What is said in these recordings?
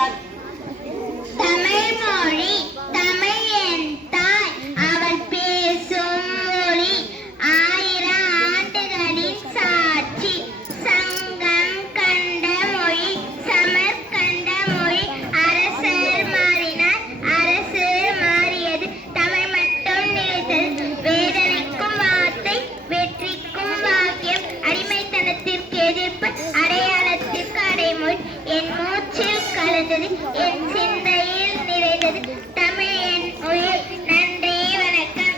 தன் தமிழ் மொழி தமிழ் என் தாய் அவள் பேசும் மொழி 1000 ஆண்டுகளின் சாட்சி சங்கம் கண்ட மொழி சமர்கண்ட மொழி அரசர் மாறினார் அரசு மாறியது தமிழ் மட்டும் நிலைத்தது வேதனைக்கும் வார்த்தை வெற்றிக்கும் வாக்கியம் அடிமைத்தனத்திற்கு எதிர்ப்பு அடையாளத்திற்கு அடைமொழி என் மூச்சில் கலந்தது என் சிந்தையில் நிறைந்தது தமிழ் என் உயிர் நன்றி வணக்கம்.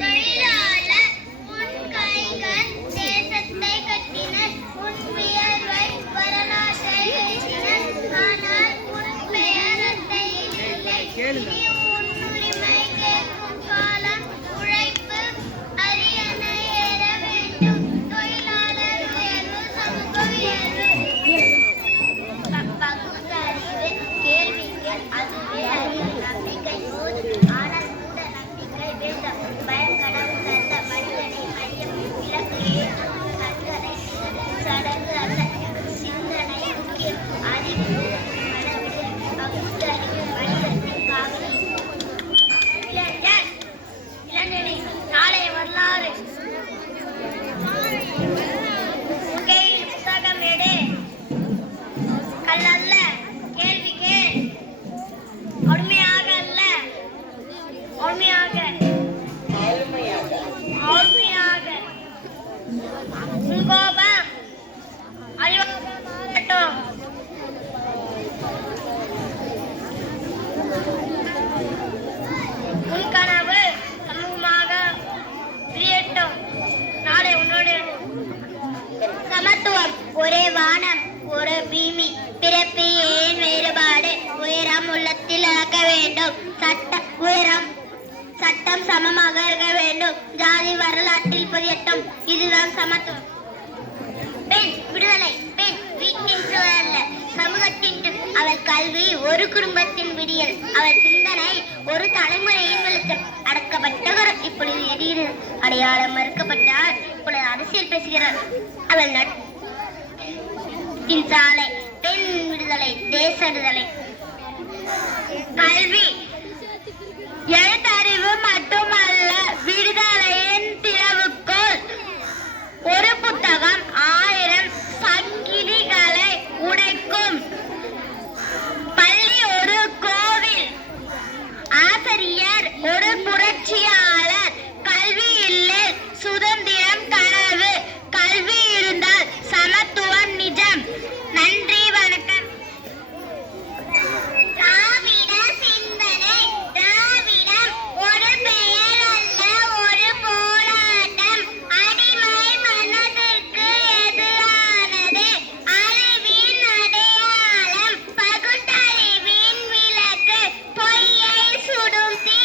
தொழிலாளர் உன் கைகள் தேசத்தை கட்டினர் உன் வியர்வை வரலாற்றை எழுதினர் ஆனால் உன் பெயரத்தை இல்லை நீ உன் உரிமை கேட்கும் காலம் உழைப்பு அரியணை ஏற வேண்டும் தொழிலாளர் உயர்வு சமூக உயர்வு பகுத்தறிவு கேள்விகள் அதுவே அறிவு நம்பிக்கை போது ஆனால் கூட நம்பிக்கை வேண்டாம் பயம் கனவு தந்த மனிதனை மையம் விளக்கு ஏற்றும் கண்களை சடங்கு அல்ல சிந்தனை முக்கியம் அறிவு மனவியல் பகுத்தறிவு மனிதத்தின் காவலி இளைஞனே நாளை வரலாறு கையில் புத்தகம் எடு கல்லல்ல கேள்வி கேள் அருமையாக அல்ல அருமையாக அருமையாக உன் கோபம் அறிவாகட்டும் உன் கனவு சமூகமாக பிரியட்டும் நாளை உன்னோடு சமத்துவம் ஒரே வானம் ஒரு பூமி பிறப்பு ஏன் வேறுபாடு உயரம் உள்ளத்தில் அளக்க வேண்டும் சட்டம் சமமாக இருக்க வேண்டும் ஜாதி வரலாற்றில் பதியட்டும் இதுதான் சமத்துவம். பெண் விடுதலை பெண் வீட்டின் சூழல்ல சமூகத்தின் அவள் கல்வி ஒரு குடும்பத்தின் விடியல் அவள் சிந்தனை ஒரு தலைமுறையின் வெளிச்சம் அடக்கப்பட்டவர் இப்பொழுது எதிர் அடையாளம் மறுக்கப்பட்டார் இப்பொழுது அரசியல் பேசுகிறார் அவள் சாலை பெண் விடுதலை தேச விடுதலை கல்வி எழுத்தறிவு மட்டுமல்ல விடுதலையின் திறவுகோல் ஒரு புத்தகம் 1000 சங்கிலிகளை உடைக்கும் பள்ளி ஒரு கோவில் ஆசிரியர் ஒரு புரட்சியாளர் கல்வி இல்லை சுதந்திரம் கனவு கல்வி இருந்தால் சமத்துவம் நிஜம். நன்றி வணக்கம். திராவிட சிந்தனை திராவிடம் ஒரு பெயர் அல்ல ஒரு போராட்டம் அடிமை மனதிற்கு எதிரானது அறிவின் அடையாளம் பகுத்தறிவின் விளக்கு பொய்யை சுடும் தீ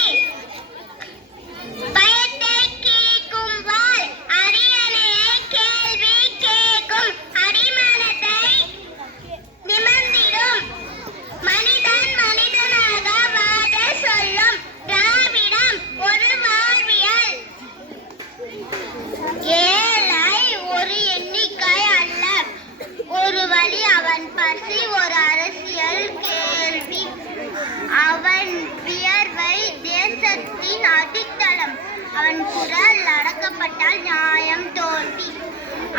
பயத்தை கீக்கும் வாள் அரியணையை கேள்வி கேட்கும் அடிமனத்தை நிமிர்ந்திடும் மனிதன் மனிதனாக வாழ சொல்லும் திராவிடம் ஒரு வாழ்வியல் ஏழை ஒரு எண்ணிக்கை அல்ல ஒரு வழி அவன் பசி ஒரு அரசியல் கேள்வி அவன் வியர்வை தேசத்தின் அடித்தளம் அவன் குரல் அடக்கப்பட்டால் நியாயம் தோல்வி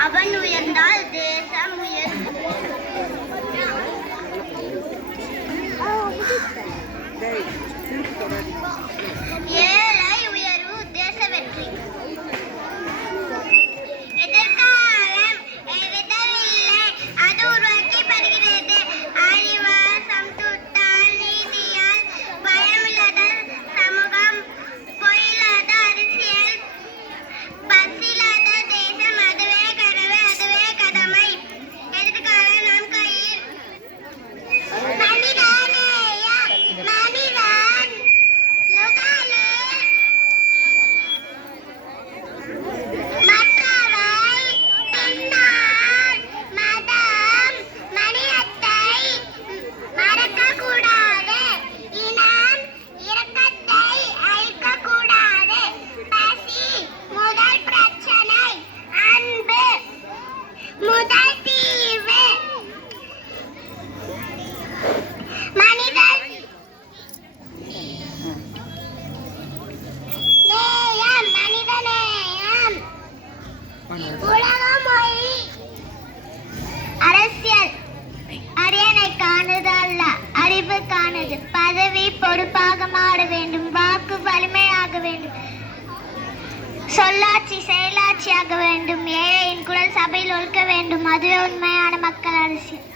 அவன் உயர்ந்தால் தேசம் உயர்வு ஏழை உயர்வு தேச வெற்றி எதிர்காலம் எதிரில்லை அது உருவாக்கப்படுகிறது அறிவால் சமத்துவத்தால் நீதியால் பயமில்லாத சமூகம் பொய்யில்லாத அரசியல் பசில்லாத தேசம் அதுவே கனவு அதுவே கடமை எதிர்காலம் நம் கையில் மனிதநேயம் மனிதன் யுகமே உலகமொழி அரசியல் அரியணை காணுதல்ல அறிவு காணுது. பதவி பொறுப்பாக மாற வேண்டும். வாக்கு வலிமையாக வேண்டும். சொல்லாட்சி செயலாட்சியாக வேண்டும். ஏழையின் குரல் சபையில் ஒலிக்க வேண்டும். அதுவே உண்மையான மக்கள் அரசியல்.